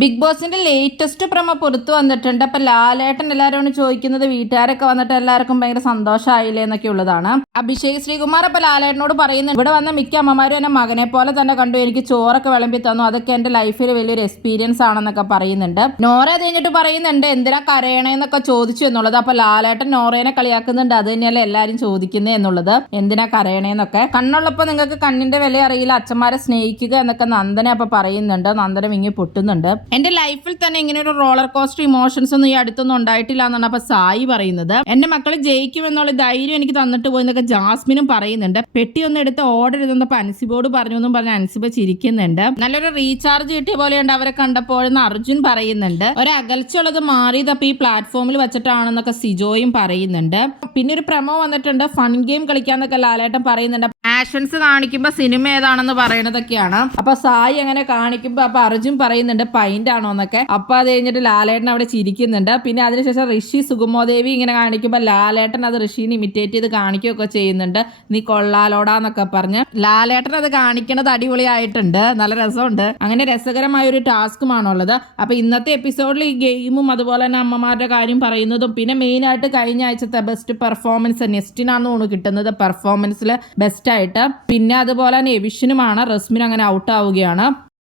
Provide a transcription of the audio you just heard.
Big ബോസിന്റെ latest promo പുറത്തു വന്നിട്ടുണ്ട്. അപ്പൊ ലാലേട്ടൻ എല്ലാവരോട് ചോദിക്കുന്നത് വീട്ടുകാരൊക്കെ വന്നിട്ട് എല്ലാവർക്കും ഭയങ്കര സന്തോഷമായില്ലേ എന്നൊക്കെ ഉള്ളതാണ്. അഭിഷേക് ശ്രീകുമാർ അപ്പൊ ലാലേട്ടനോട് പറയുന്നത്, ഇവിടെ വന്ന മിക്ക അമ്മമാരും എന്നെ മകനെ പോലെ തന്നെ കണ്ടു, എനിക്ക് ചോറൊക്കെ വിളമ്പി തന്നു, അതൊക്കെ എന്റെ ലൈഫിൽ വലിയൊരു എക്സ്പീരിയൻസ് ആണെന്നൊക്കെ പറയുന്നുണ്ട്. നോറ അത് കഴിഞ്ഞിട്ട് പറയുന്നുണ്ട് എന്തിനാ കരയണേന്നൊക്കെ ചോദിച്ചു എന്നുള്ളത്. അപ്പൊ ലാലേട്ടൻ നോറേനെ കളിയാക്കുന്നുണ്ട്, അത് തന്നെയല്ലേ എല്ലാരും ചോദിക്കുന്നത് എന്നുള്ളത്, എന്തിനാ കരയണേന്നൊക്കെ. കണ്ണുള്ളപ്പോ നിങ്ങൾക്ക് കണ്ണിന്റെ വില അറിയില്ല, അച്ഛന്മാരെ സ്നേഹിക്കുക എന്നൊക്കെ നന്ദനെ അപ്പൊ പറയുന്നുണ്ട്. നന്ദനം ഇങ്ങി പൊട്ടുന്നുണ്ട്. എന്റെ ലൈഫിൽ തന്നെ ഇങ്ങനെ ഒരു റോളർ കോസ്റ്റർ ഇമോഷൻസ് ഒന്നും ഈ അടുത്തൊന്നും ഉണ്ടായിട്ടില്ല എന്നാണ് അപ്പൊ സായി പറയുന്നത്. എന്റെ മക്കൾ ജയിക്കുമെന്നുള്ള ധൈര്യം എനിക്ക് തന്നിട്ട് പോയെന്നൊക്കെ ജാസ്മിനും പറയുന്നുണ്ട്. പെട്ടി ഒന്ന് എടുത്ത് ഓർഡർ ചെയ്തപ്പോ അൻസിബോട് പറഞ്ഞു എന്നും പറഞ്ഞ് അൻസിബ ചിരിക്കുന്നുണ്ട്. നല്ലൊരു റീചാർജ് കിട്ടിയ പോലെയുണ്ട് അവരെ കണ്ടപ്പോഴെന്ന് അർജുൻ പറയുന്നുണ്ട്. ഒരു അകൽച്ചുള്ളത് മാറിയതപ്പോ ഈ പ്ലാറ്റ്ഫോമിൽ വെച്ചിട്ടാണെന്നൊക്കെ സിജോയും പറയുന്നുണ്ട്. പിന്നെ ഒരു പ്രമോ വന്നിട്ടുണ്ട്, ഫൺ ഗെയിം കളിക്കാന്നൊക്കെ ലാലേട്ടൻ പറയുന്നുണ്ട്. ആക്ഷൻസ് കാണിക്കുമ്പോ സിനിമ ഏതാണെന്ന് പറയണതൊക്കെയാണ്. അപ്പൊ സായി അങ്ങനെ കാണിക്കുമ്പോ അപ്പൊ അർജുൻ പറയുന്നുണ്ട് പൈന്റ് ആണോ എന്നൊക്കെ. അപ്പൊ അത് കഴിഞ്ഞിട്ട് ലാലേട്ടൻ അവിടെ ചിരിക്കുന്നുണ്ട്. പിന്നെ അതിനുശേഷം ഋഷി സുഗമോദേവി ഇങ്ങനെ കാണിക്കുമ്പോ ലാലേട്ടൻ അത് ഋഷിനെ ഇമിറ്റേറ്റ് ചെയ്ത് കാണിക്കുകയൊക്കെ ചെയ്യുന്നുണ്ട്. നീ കൊള്ളാലോടാന്നൊക്കെ പറഞ്ഞ് ലാലേട്ടൻ അത് കാണിക്കണത് അടിപൊളിയായിട്ടുണ്ട്, നല്ല രസമുണ്ട്. അങ്ങനെ രസകരമായ ഒരു ടാസ്കുമാണുള്ളത്. അപ്പൊ ഇന്നത്തെ എപ്പിസോഡിൽ ഈ ഗെയിമും അതുപോലെ തന്നെ അമ്മമാരുടെ കാര്യം പറയുന്നതും പിന്നെ മെയിൻ ആയിട്ട് കഴിഞ്ഞ ആഴ്ചത്തെ ബെസ്റ്റ് പെർഫോമൻസ് നെസ്റ്റിനാണ് തോന്നുന്നു കിട്ടുന്നത് പെർഫോമൻസിൽ ബെസ്റ്റ് ആയിട്ട്. പിന്നെ അതുപോലെ തന്നെ എവിഷനുമാണ്, റസ്മിൻ അങ്ങനെ ഔട്ട് ആവുകയാണ്.